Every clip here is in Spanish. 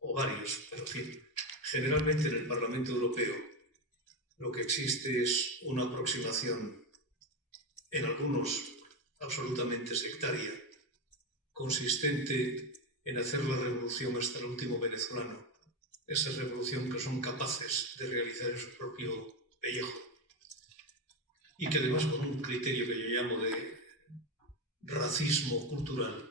o varios, pero en fin, generalmente en el Parlamento Europeo lo que existe es una aproximación, en algunos absolutamente sectaria, consistente en hacer la revolución hasta el último venezolano, esa revolución que son capaces de realizar en su propio pellejo, y que además con un criterio que yo llamo de racismo cultural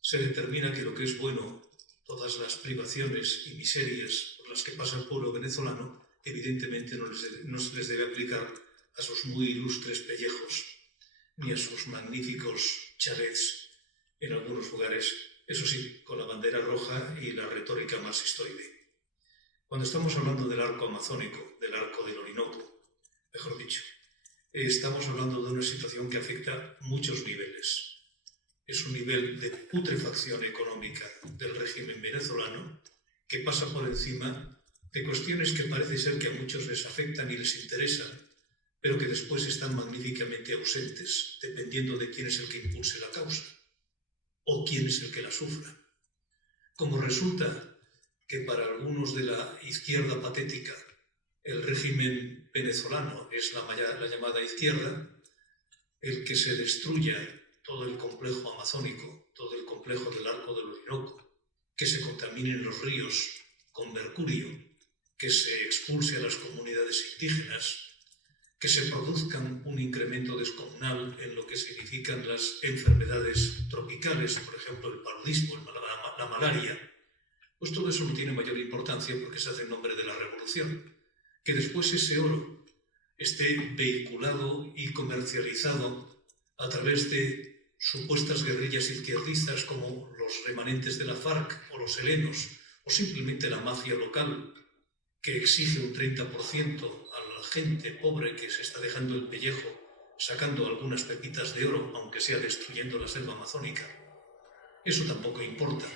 se determina que lo que es bueno, todas las privaciones y miserias por las que pasa el pueblo venezolano, evidentemente no se les debe aplicar a sus muy ilustres pellejos ni a sus magníficos chalets en algunos lugares, eso sí, con la bandera roja y la retórica marxistoide. Cuando estamos hablando del arco amazónico, del arco del Orinoco, mejor dicho, estamos hablando de una situación que afecta muchos niveles. Es un nivel de putrefacción económica del régimen venezolano que pasa por encima de cuestiones que parece ser que a muchos les afectan y les interesan, pero que después están magníficamente ausentes, dependiendo de quién es el que impulse la causa o quién es el que la sufra. Como resulta que para algunos de la izquierda patética el régimen venezolano es la llamada izquierda, el que se destruya todo el complejo amazónico, todo el complejo del arco del Orinoco, que se contaminen los ríos con mercurio, que se expulse a las comunidades indígenas, que se produzcan un incremento descomunal en lo que significan las enfermedades tropicales, por ejemplo el paludismo, la malaria, pues todo eso no tiene mayor importancia porque se hace en nombre de la revolución. Que después ese oro esté vehiculado y comercializado a través de supuestas guerrillas izquierdistas como los remanentes de la FARC o los helenos, o simplemente la mafia local que exige un 30% a la gente pobre que se está dejando el pellejo sacando algunas pepitas de oro, aunque sea destruyendo la selva amazónica. Eso tampoco importa.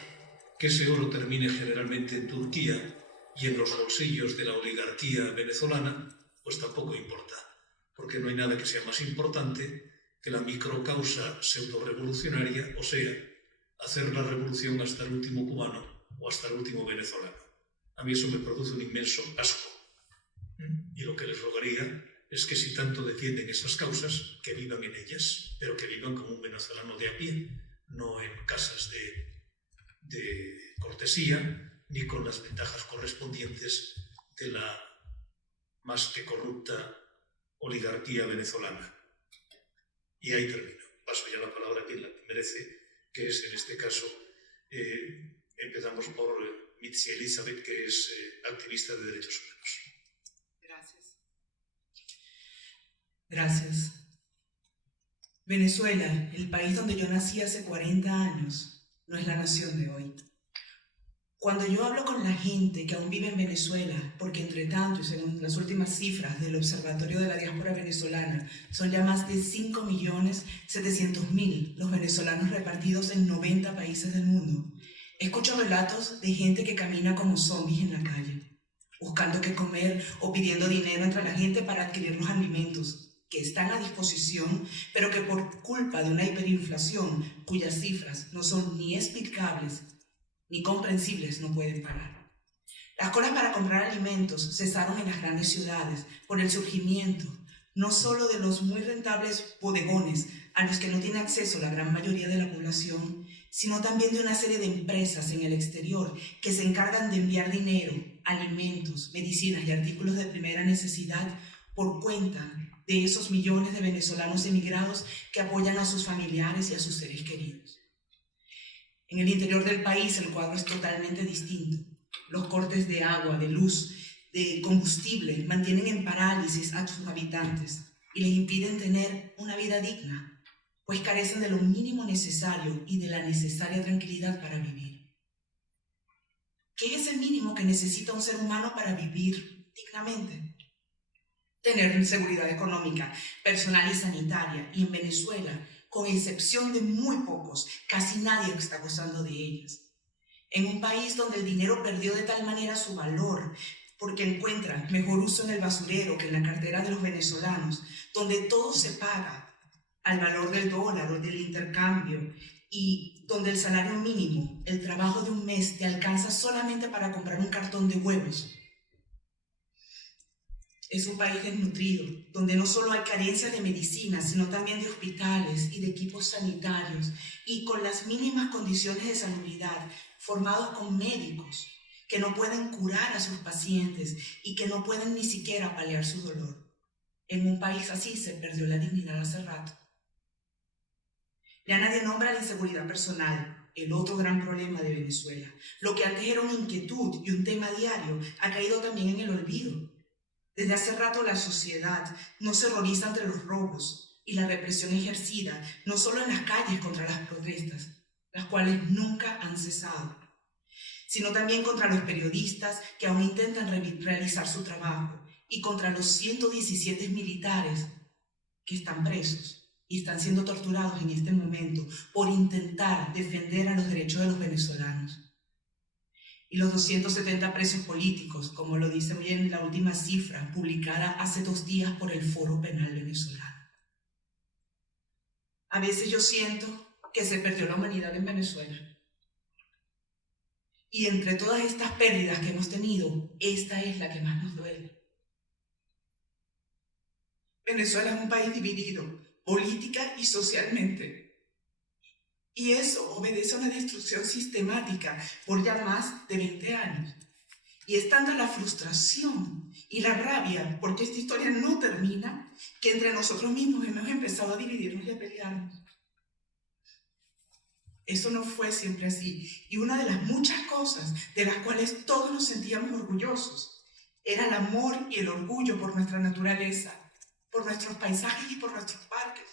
Que ese oro termine generalmente en Turquía y en los bolsillos de la oligarquía venezolana, pues tampoco importa, porque no hay nada que sea más importante que la microcausa pseudo-revolucionaria, o sea, hacer la revolución hasta el último cubano o hasta el último venezolano. A mí eso me produce un inmenso asco. Y lo que les rogaría es que si tanto defienden esas causas, que vivan en ellas, pero que vivan como un venezolano de a pie, no en casas de cortesía, ni con las ventajas correspondientes de la más que corrupta oligarquía venezolana. Y ahí termino. Paso ya la palabra a quien la merece, que es en este caso, empezamos por Mitzi Elizabeth, que es activista de derechos humanos. Gracias. Venezuela, el país donde yo nací hace 40 años, no es la nación de hoy. Cuando yo hablo con la gente que aún vive en Venezuela, porque entre tanto, y según las últimas cifras del Observatorio de la Diáspora Venezolana, son ya más de 5.700.000 los venezolanos repartidos en 90 países del mundo, escucho relatos de gente que camina como zombies en la calle, buscando qué comer o pidiendo dinero entre la gente para adquirir los alimentos que están a disposición, pero que por culpa de una hiperinflación cuyas cifras no son ni explicables ni comprensibles no pueden parar. Las colas para comprar alimentos cesaron en las grandes ciudades por el surgimiento no solo de los muy rentables bodegones a los que no tiene acceso la gran mayoría de la población, sino también de una serie de empresas en el exterior que se encargan de enviar dinero, alimentos, medicinas y artículos de primera necesidad por cuenta de esos millones de venezolanos emigrados que apoyan a sus familiares y a sus seres queridos. En el interior del país el cuadro es totalmente distinto. Los cortes de agua, de luz, de combustible mantienen en parálisis a sus habitantes y les impiden tener una vida digna, pues carecen de lo mínimo necesario y de la necesaria tranquilidad para vivir. ¿Qué es ese mínimo que necesita un ser humano para vivir dignamente? Tener seguridad económica, personal y sanitaria, y en Venezuela, con excepción de muy pocos, casi nadie está gozando de ellas. En un país donde el dinero perdió de tal manera su valor, porque encuentra mejor uso en el basurero que en la cartera de los venezolanos, donde todo se paga al valor del dólar o del intercambio, y donde el salario mínimo, el trabajo de un mes, te alcanza solamente para comprar un cartón de huevos. Es un país desnutrido, donde no solo hay carencia de medicina, sino también de hospitales y de equipos sanitarios, y con las mínimas condiciones de salubridad, formados con médicos que no pueden curar a sus pacientes y que no pueden ni siquiera paliar su dolor. En un país así se perdió la dignidad hace rato. Ya nadie nombra la inseguridad personal, el otro gran problema de Venezuela. Lo que antes era una inquietud y un tema diario ha caído también en el olvido. Desde hace rato la sociedad no se horroriza ante los robos y la represión ejercida, no solo en las calles contra las protestas, las cuales nunca han cesado, sino también contra los periodistas que aún intentan realizar su trabajo y contra los 117 militares que están presos y están siendo torturados en este momento por intentar defender a los derechos de los venezolanos. Y los 270 presos políticos, como lo dice bien la última cifra publicada hace 2 días por el Foro Penal Venezolano. A veces yo siento que se perdió la humanidad en Venezuela. Y entre todas estas pérdidas que hemos tenido, esta es la que más nos duele. Venezuela es un país dividido, política y socialmente. Y eso obedece a una destrucción sistemática por ya más de 20 años. Y es tanta la frustración y la rabia porque esta historia no termina, que entre nosotros mismos hemos empezado a dividirnos y a pelearnos. Eso no fue siempre así. Y una de las muchas cosas de las cuales todos nos sentíamos orgullosos era el amor y el orgullo por nuestra naturaleza, por nuestros paisajes y por nuestros parques.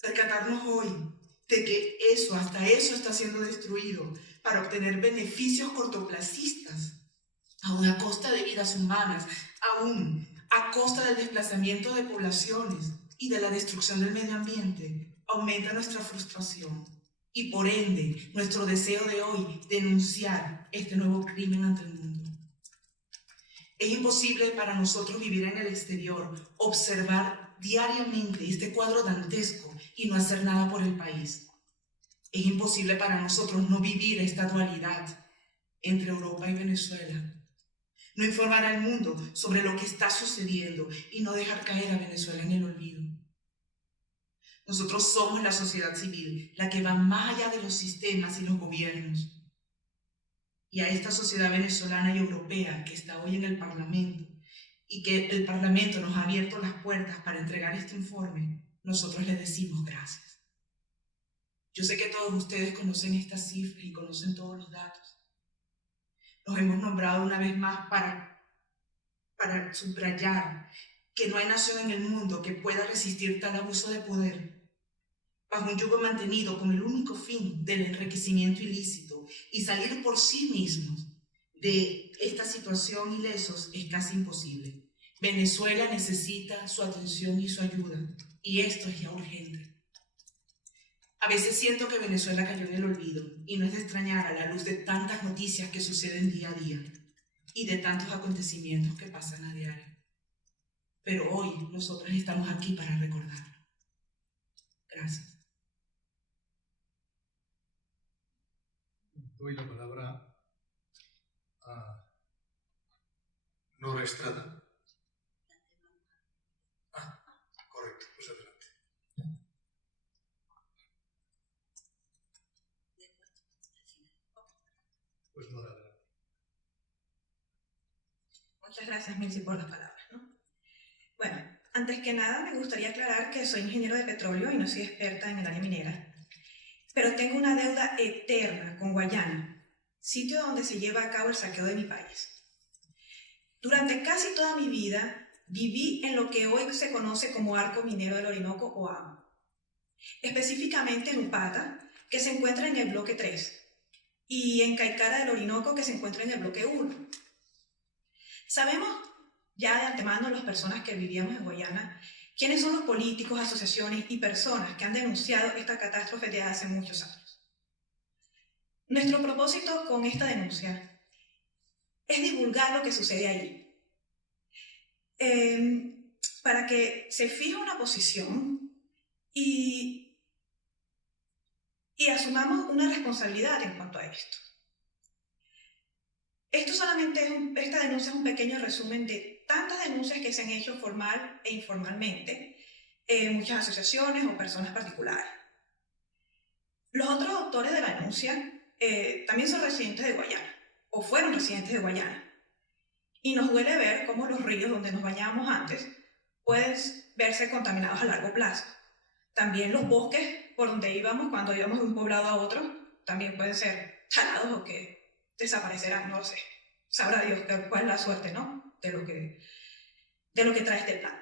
Percatarnos hoy de que hasta eso está siendo destruido para obtener beneficios cortoplacistas, aún a costa de vidas humanas, aún a costa del desplazamiento de poblaciones y de la destrucción del medio ambiente, aumenta nuestra frustración y por ende nuestro deseo de hoy denunciar este nuevo crimen ante el mundo. Es imposible para nosotros vivir en el exterior, observar diariamente este cuadro dantesco y no hacer nada por el país. Es imposible para nosotros no vivir esta dualidad entre Europa y Venezuela. No informar al mundo sobre lo que está sucediendo y no dejar caer a Venezuela en el olvido. Nosotros somos la sociedad civil, la que va más allá de los sistemas y los gobiernos. Y a esta sociedad venezolana y europea que está hoy en el Parlamento y que el Parlamento nos ha abierto las puertas para entregar este informe, nosotros les decimos gracias. Yo sé que todos ustedes conocen estas cifras y conocen todos los datos. Nos hemos nombrado una vez más para subrayar que no hay nación en el mundo que pueda resistir tal abuso de poder, bajo un yugo mantenido con el único fin del enriquecimiento ilícito, y salir por sí mismos de esta situación ilesos es casi imposible. Venezuela necesita su atención y su ayuda, y esto es ya urgente. A veces siento que Venezuela cayó en el olvido, y no es de extrañar a la luz de tantas noticias que suceden día a día, y de tantos acontecimientos que pasan a diario. Pero hoy nosotros estamos aquí para recordarlo. Gracias. Doy la palabra a Nora Estrada. Correcto, pues adelante. Pues Nora, adelante. Muchas gracias, Milsi, por las palabras, ¿no? Bueno, antes que nada me gustaría aclarar que soy ingeniero de petróleo y no soy experta en el área minera, pero tengo una deuda eterna con Guayana, sitio donde se lleva a cabo el saqueo de mi país. Durante casi toda mi vida viví en lo que hoy se conoce como Arco Minero del Orinoco o AMO, específicamente en Upata, que se encuentra en el bloque 3, y en Caicara del Orinoco, que se encuentra en el bloque 1. Sabemos ya de antemano las personas que vivíamos en Guayana quiénes son los políticos, asociaciones y personas que han denunciado esta catástrofe desde hace muchos años. Nuestro propósito con esta denuncia es divulgar lo que sucede allí, para que se fije una posición y y asumamos una responsabilidad en cuanto a esto. Esta denuncia es un pequeño resumen de tantas denuncias que se han hecho formal e informalmente en muchas asociaciones o personas particulares. Los otros autores de la denuncia también son residentes de Guayana, o fueron residentes de Guayana, y nos duele ver cómo los ríos donde nos bañábamos antes pueden verse contaminados a largo plazo. También los bosques por donde íbamos cuando íbamos de un poblado a otro también pueden ser talados o que desaparecerán, no lo sé. Sabrá Dios cuál es la suerte, ¿no? de lo que trae este plan.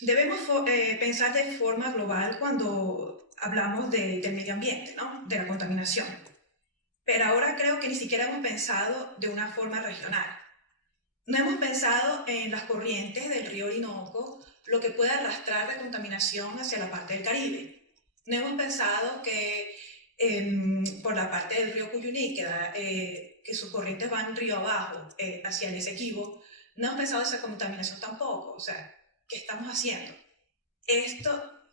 Debemos pensar de forma global cuando hablamos del medio ambiente, ¿no? De la contaminación. Pero ahora creo que ni siquiera hemos pensado de una forma regional. No hemos pensado en las corrientes del río Orinoco, lo que puede arrastrar de contaminación hacia la parte del Caribe. No hemos pensado que por la parte del río Cuyuní, que sus corrientes van río abajo hacia el Esequibo, no hemos pensado esa contaminación tampoco. O sea, ¿qué estamos haciendo?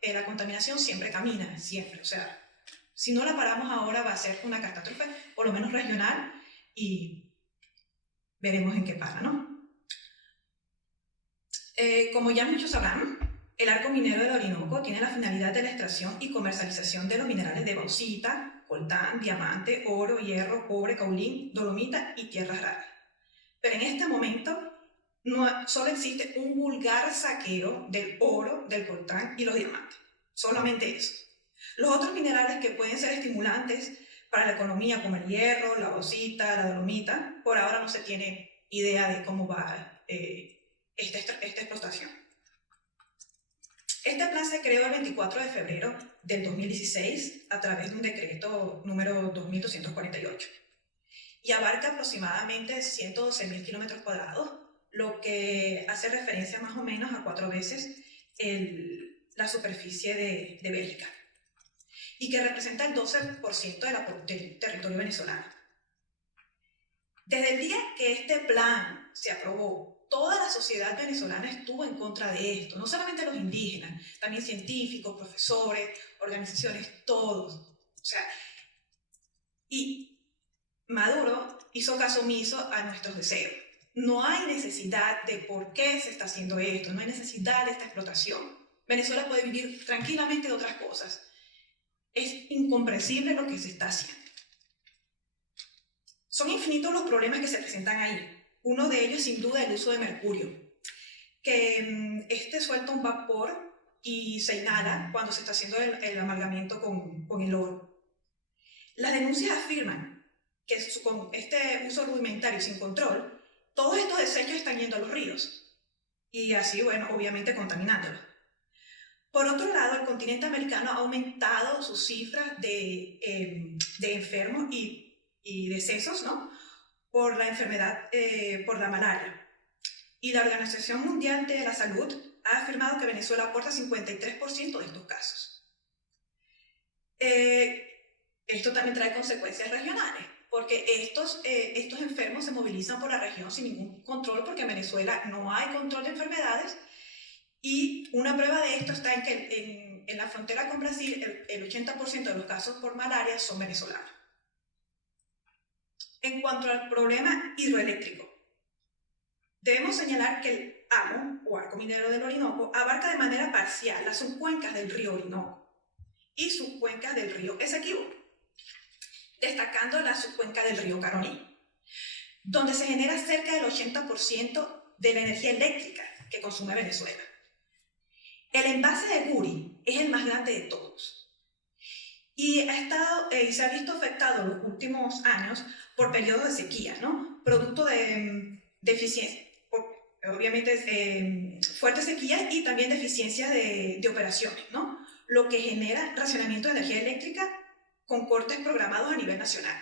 La contaminación siempre camina, siempre. O sea, si no la paramos ahora va a ser una catástrofe, por lo menos regional, y veremos en qué para, ¿no? Como ya muchos sabrán, el arco minero del Orinoco tiene la finalidad de la extracción y comercialización de los minerales de bauxita, coltán, diamante, oro, hierro, cobre, caolín, dolomita y tierras raras. Pero en este momento solo existe un vulgar saqueo del oro, del coltán y los diamantes. Solamente eso. Los otros minerales que pueden ser estimulantes para la economía, como el hierro, la bauxita, la dolomita, por ahora no se tiene idea de cómo va esta explotación. Este plan se creó el 24 de febrero del 2016 a través de un decreto número 2248 y abarca aproximadamente 112.000 kilómetros cuadrados, lo que hace referencia más o menos a 4 veces la superficie de Bélgica, y que representa el 12% del territorio venezolano. Desde el día que este plan se aprobó, toda la sociedad venezolana estuvo en contra de esto, no solamente los indígenas, también científicos, profesores, organizaciones, todos. O sea, y Maduro hizo caso omiso a nuestros deseos. No hay necesidad de por qué se está haciendo esto, no hay necesidad de esta explotación. Venezuela puede vivir tranquilamente de otras cosas. Es incomprensible lo que se está haciendo. Son infinitos los problemas que se presentan ahí. Uno de ellos, sin duda, el uso de mercurio, que suelta un vapor y se inhala cuando se está haciendo el amalgamiento con el oro. Las denuncias afirman que con este uso rudimentario y sin control, todos estos desechos están yendo a los ríos y así, bueno, obviamente contaminándolos. Por otro lado, el continente americano ha aumentado sus cifras de enfermos y decesos, ¿no? Por la enfermedad, por la malaria. Y la Organización Mundial de la Salud ha afirmado que Venezuela aporta 53% de estos casos. Esto también trae consecuencias regionales, porque estos enfermos se movilizan por la región sin ningún control, porque en Venezuela no hay control de enfermedades. Y una prueba de esto está en que en la frontera con Brasil el 80% de los casos por malaria son venezolanos. En cuanto al problema hidroeléctrico, debemos señalar que el AMO, o Arco Minero del Orinoco, abarca de manera parcial las subcuencas del río Orinoco y subcuencas del río Esequibo, destacando la subcuenca del río Caroní, donde se genera cerca del 80% de la energía eléctrica que consume Venezuela. El embalse de Guri es el más grande de todos y se ha visto afectado en los últimos años por periodos de sequía, ¿no? Producto de deficiencia, obviamente fuertes sequías y también deficiencias de operaciones, ¿no? Lo que genera racionamiento de energía eléctrica con cortes programados a nivel nacional.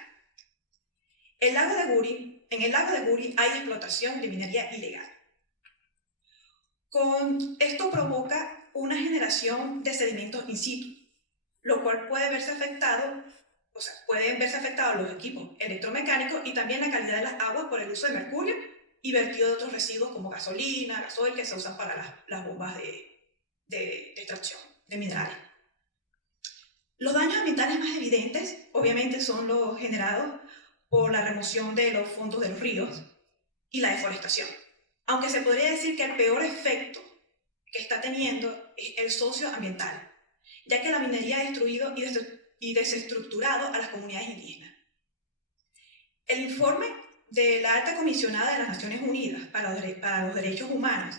En el lago de Guri hay explotación de minería ilegal. Esto provoca una generación de sedimentos in situ, lo cual pueden verse afectados los equipos electromecánicos y también la calidad de las aguas por el uso de mercurio y vertido de otros residuos como gasolina, gasoil, que se usan para las bombas de extracción de minerales. Los daños ambientales más evidentes, obviamente, son los generados por la remoción de los fondos de los ríos y la deforestación. Aunque se podría decir que el peor efecto que está teniendo es el socioambiental, ya que la minería ha destruido y desestructurado a las comunidades indígenas. El informe de la Alta Comisionada de las Naciones Unidas para los Derechos Humanos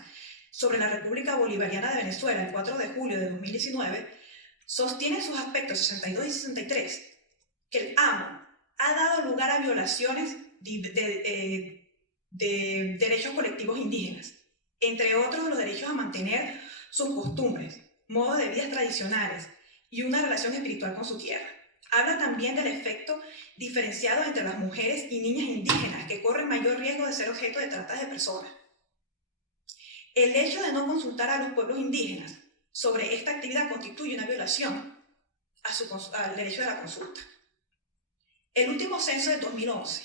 sobre la República Bolivariana de Venezuela, el 4 de julio de 2019, sostiene en sus aspectos 62 y 63 que el AMO ha dado lugar a violaciones de derechos colectivos indígenas, entre otros los derechos a mantener sus costumbres, modos de vida tradicionales y una relación espiritual con su tierra. Habla también del efecto diferenciado entre las mujeres y niñas indígenas que corren mayor riesgo de ser objeto de trata de personas. El hecho de no consultar a los pueblos indígenas sobre esta actividad constituye una violación al derecho de la consulta. El último censo del 2011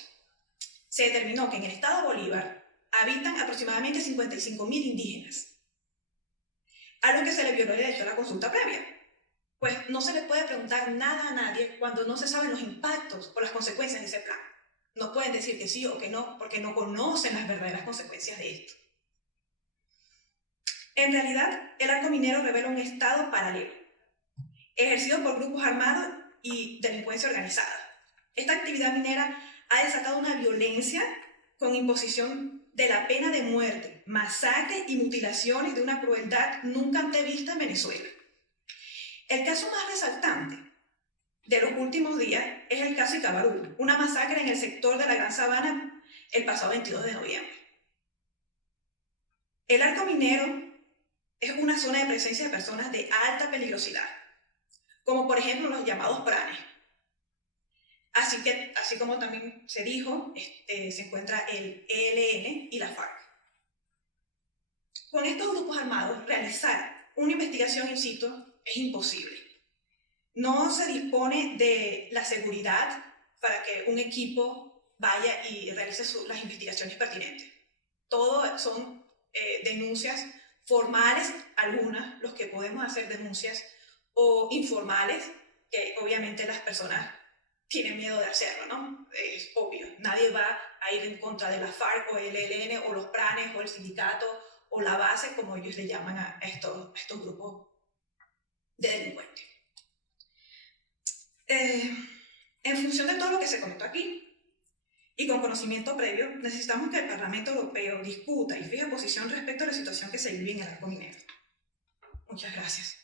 se determinó que en el estado Bolívar habitan aproximadamente 55.000 indígenas, a los que se le violó el derecho a la consulta previa. Pues no se le puede preguntar nada a nadie cuando no se saben los impactos o las consecuencias de ese plan. No pueden decir que sí o que no, porque no conocen las verdaderas consecuencias de esto. En realidad, el arco minero revela un estado paralelo, ejercido por grupos armados y delincuencia organizada. Esta actividad minera ha desatado una violencia con imposición de la pena de muerte, masacres y mutilaciones de una crueldad nunca antes vista en Venezuela. El caso más resaltante de los últimos días es el caso Icabarú, una masacre en el sector de la Gran Sabana el pasado 22 de noviembre. El arco minero es una zona de presencia de personas de alta peligrosidad, como por ejemplo los llamados pranes. Así como también se dijo, se encuentra el ELN y la FARC. Con estos grupos armados, realizar una investigación in situ es imposible. No se dispone de la seguridad para que un equipo vaya y realice las investigaciones pertinentes. Todo son denuncias formales, algunas, los que podemos hacer denuncias, o informales, que obviamente las personas tienen miedo de hacerlo, ¿no? Es obvio, nadie va a ir en contra de la FARC o el ELN o los pranes o el sindicato o la base, como ellos le llaman a estos grupos de delincuentes. En función de todo lo que se comentó aquí, y con conocimiento previo, necesitamos que el Parlamento Europeo discuta y fije posición respecto a la situación que se vive en el arco minero. Muchas gracias.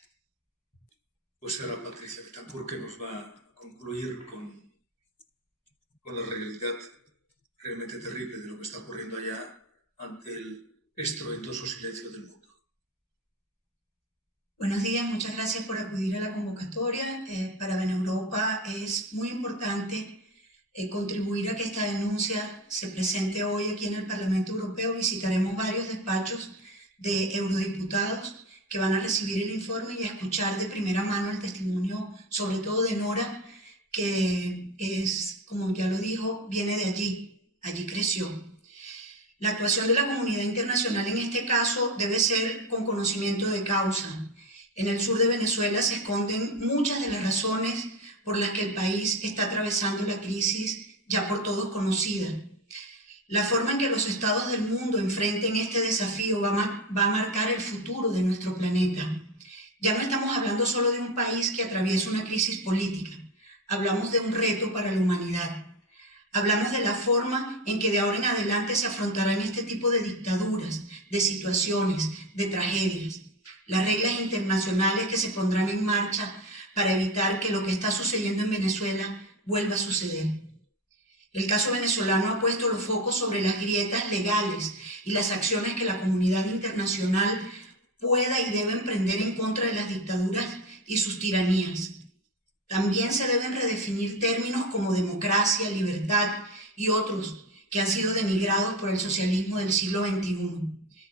Pues ahora Patricia Betancourt, que nos va a concluir con la realidad realmente terrible de lo que está ocurriendo allá ante el estruendoso silencio del mundo. Buenos días, muchas gracias por acudir a la convocatoria. Para Beneuropa es muy importante contribuir a que esta denuncia se presente hoy aquí en el Parlamento Europeo. Visitaremos varios despachos de eurodiputados que van a recibir el informe y a escuchar de primera mano el testimonio, sobre todo de Nora, que es, como ya lo dijo, viene de allí creció. La actuación de la comunidad internacional en este caso debe ser con conocimiento de causa. En el sur de Venezuela se esconden muchas de las razones por las que el país está atravesando la crisis ya por todos conocida. La forma en que los estados del mundo enfrenten este desafío va a marcar el futuro de nuestro planeta. Ya no estamos hablando solo de un país que atraviesa una crisis política, hablamos de un reto para la humanidad. Hablamos de la forma en que de ahora en adelante se afrontarán este tipo de dictaduras, de situaciones, de tragedias. Las reglas internacionales que se pondrán en marcha para evitar que lo que está sucediendo en Venezuela vuelva a suceder. El caso venezolano ha puesto los focos sobre las grietas legales y las acciones que la comunidad internacional pueda y debe emprender en contra de las dictaduras y sus tiranías. También se deben redefinir términos como democracia, libertad y otros que han sido denigrados por el socialismo del siglo XXI.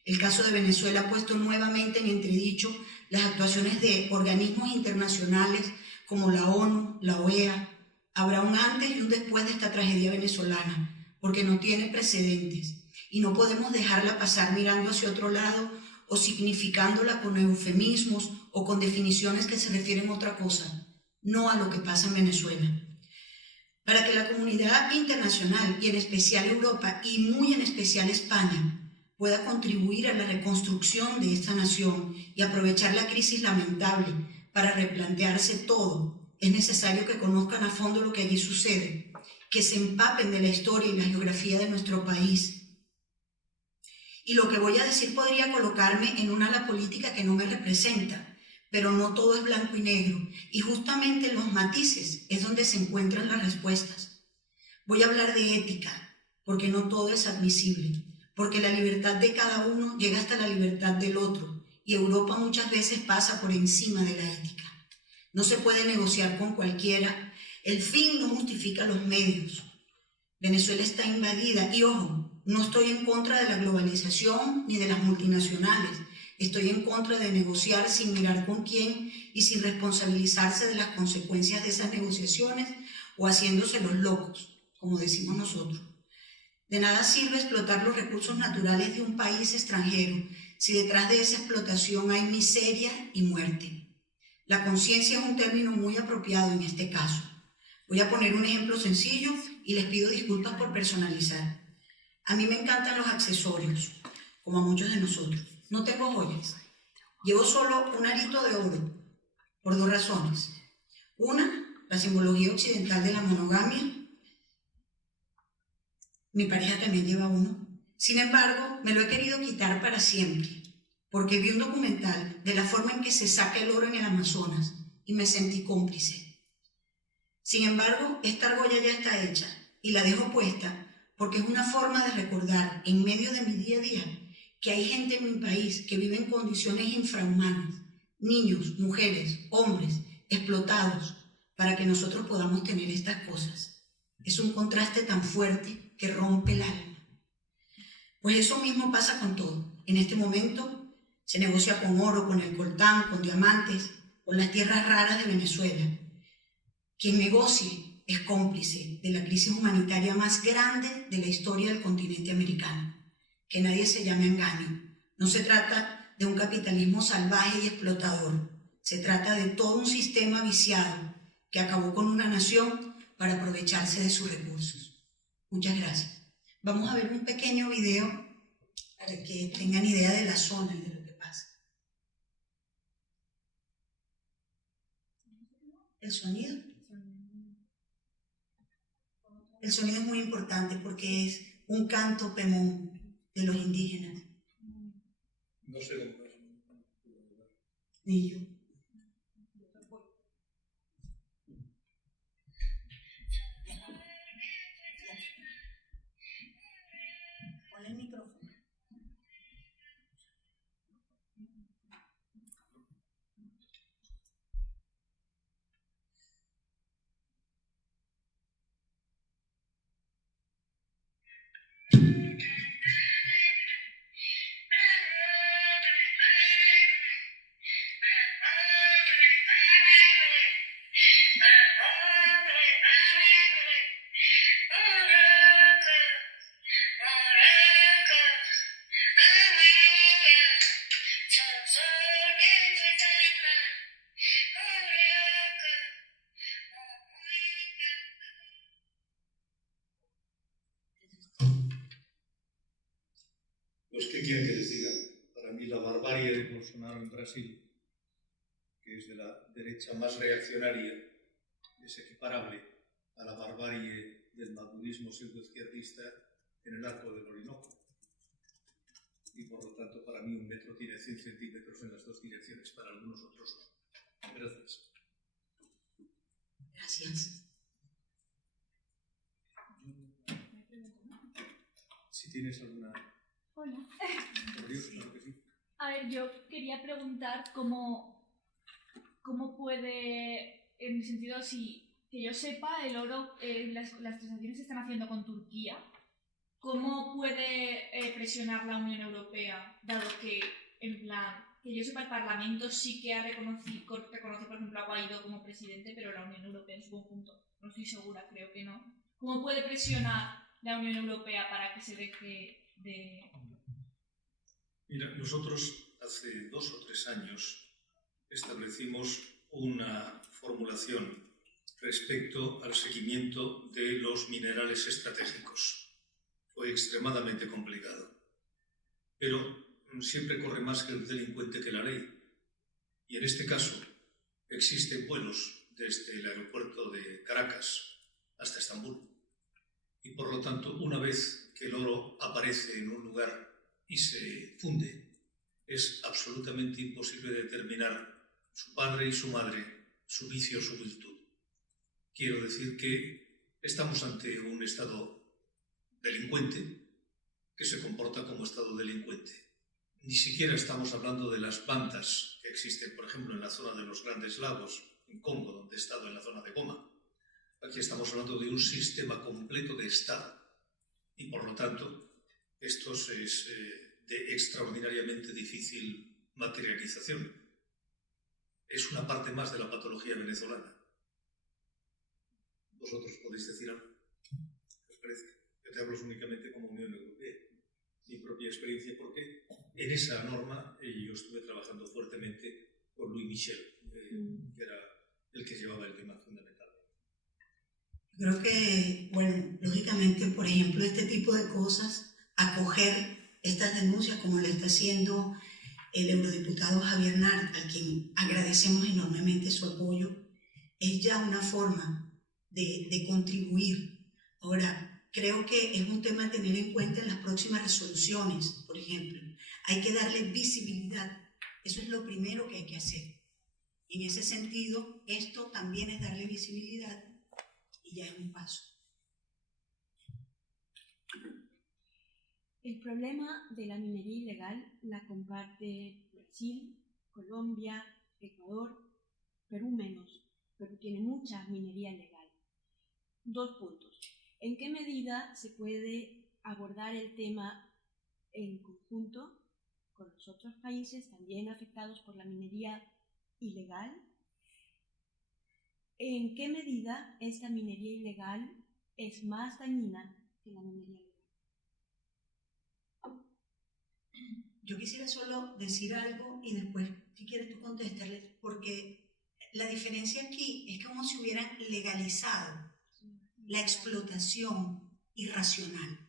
El caso de Venezuela ha puesto nuevamente en entredicho las actuaciones de organismos internacionales como la ONU, la OEA. Habrá un antes y un después de esta tragedia venezolana, porque no tiene precedentes y no podemos dejarla pasar mirando hacia otro lado o significándola con eufemismos o con definiciones que se refieren a otra cosa. no a lo que pasa en Venezuela. Para que la comunidad internacional, y en especial Europa, y muy en especial España, pueda contribuir a la reconstrucción de esta nación y aprovechar la crisis lamentable para replantearse todo, es necesario que conozcan a fondo lo que allí sucede, que se empapen de la historia y la geografía de nuestro país. Y lo que voy a decir podría colocarme en un ala política que no me representa, pero no todo es blanco y negro, y justamente en los matices es donde se encuentran las respuestas. Voy a hablar de ética, porque no todo es admisible, porque la libertad de cada uno llega hasta la libertad del otro, y Europa muchas veces pasa por encima de la ética. No se puede negociar con cualquiera, el fin no justifica los medios. Venezuela está invadida, y ojo, no estoy en contra de la globalización ni de las multinacionales. Estoy en contra de negociar sin mirar con quién y sin responsabilizarse de las consecuencias de esas negociaciones o haciéndose los locos, como decimos nosotros. De nada sirve explotar los recursos naturales de un país extranjero si detrás de esa explotación hay miseria y muerte. La conciencia es un término muy apropiado en este caso. Voy a poner un ejemplo sencillo y les pido disculpas por personalizar. A mí me encantan los accesorios, como a muchos de nosotros. No tengo joyas. Llevo solo un arito de oro, por dos razones. Una, la simbología occidental de la monogamia. Mi pareja también lleva uno. Sin embargo, me lo he querido quitar para siempre, porque vi un documental de la forma en que se saca el oro en el Amazonas y me sentí cómplice. Sin embargo, esta argolla ya está hecha y la dejo puesta porque es una forma de recordar en medio de mi día a día que hay gente en mi país que vive en condiciones infrahumanas, niños, mujeres, hombres, explotados, para que nosotros podamos tener estas cosas. Es un contraste tan fuerte que rompe el alma. Pues eso mismo pasa con todo. En este momento se negocia con oro, con el coltán, con diamantes, con las tierras raras de Venezuela. Quien negocie es cómplice de la crisis humanitaria más grande de la historia del continente americano. Que nadie se llame engaño. No se trata de un capitalismo salvaje y explotador. Se trata de todo un sistema viciado que acabó con una nación para aprovecharse de sus recursos. Muchas gracias. Vamos a ver un pequeño video para que tengan idea de la zona y de lo que pasa. ¿El sonido? El sonido es muy importante porque es un canto pemón de los indígenas. No sé cómo es. Ni yo. Ponle el micrófono. Pues, ¿qué quieren que les diga? Para mí la barbarie de Bolsonaro en Brasil, que es de la derecha más reaccionaria, es equiparable a la barbarie del madurismo pseudoizquierdista en el arco del Orinoco. Y por lo tanto, para mí un metro tiene 100 centímetros en las dos direcciones, para algunos otros no. Gracias. Gracias. Si tienes alguna... Hola. Por Dios, claro que sí. A ver, yo quería preguntar cómo puede, en el sentido, si que yo sepa, el oro, las transacciones se están haciendo con Turquía, ¿cómo puede presionar la Unión Europea, dado que, en plan, que yo sepa, el Parlamento sí que ha reconoce, por ejemplo, a Guaidó como presidente, pero la Unión Europea en su conjunto, no estoy segura, creo que no. ¿Cómo puede presionar la Unión Europea para que se deje de...? Mira, nosotros hace 2 o 3 años establecimos una formulación respecto al seguimiento de los minerales estratégicos. Fue extremadamente complicado. Pero siempre corre más el delincuente que la ley. Y en este caso existen vuelos desde el aeropuerto de Caracas hasta Estambul. Y por lo tanto, una vez que el oro aparece en un lugar y se funde, es absolutamente imposible determinar su padre y su madre, su vicio o su virtud. Quiero decir que estamos ante un Estado delincuente que se comporta como Estado delincuente. Ni siquiera estamos hablando de las bandas que existen, por ejemplo, en la zona de los Grandes Lagos, en Congo, donde he estado, en la zona de Goma. Aquí estamos hablando de un sistema completo de Estado. Y por lo tanto, esto es de extraordinariamente difícil materialización. Es una parte más de la patología venezolana. ¿Vosotros podéis decir algo? ¿Qué os parece? Yo te hablo únicamente como Unión Europea. Mi propia experiencia, porque en esa norma yo estuve trabajando fuertemente con Louis Michel, que era el que llevaba el tema fundamental. Creo que, bueno, lógicamente, por ejemplo, este tipo de cosas, acoger estas denuncias como lo está haciendo el eurodiputado Javier Nart, a quien agradecemos enormemente su apoyo, es ya una forma de contribuir. Ahora, creo que es un tema a tener en cuenta en las próximas resoluciones, por ejemplo. Hay que darle visibilidad. Eso es lo primero que hay que hacer. En ese sentido, esto también es darle visibilidad y ya es un paso. El problema de la minería ilegal la comparte Brasil, Colombia, Ecuador, Perú menos. Perú tiene mucha minería ilegal. 2 puntos. ¿En qué medida se puede abordar el tema en conjunto con los otros países también afectados por la minería ilegal? ¿En qué medida esta minería ilegal es más dañina que la minería legal? Yo quisiera solo decir algo y después, si quieres tú contestarle, porque la diferencia aquí es como si hubieran legalizado la explotación irracional.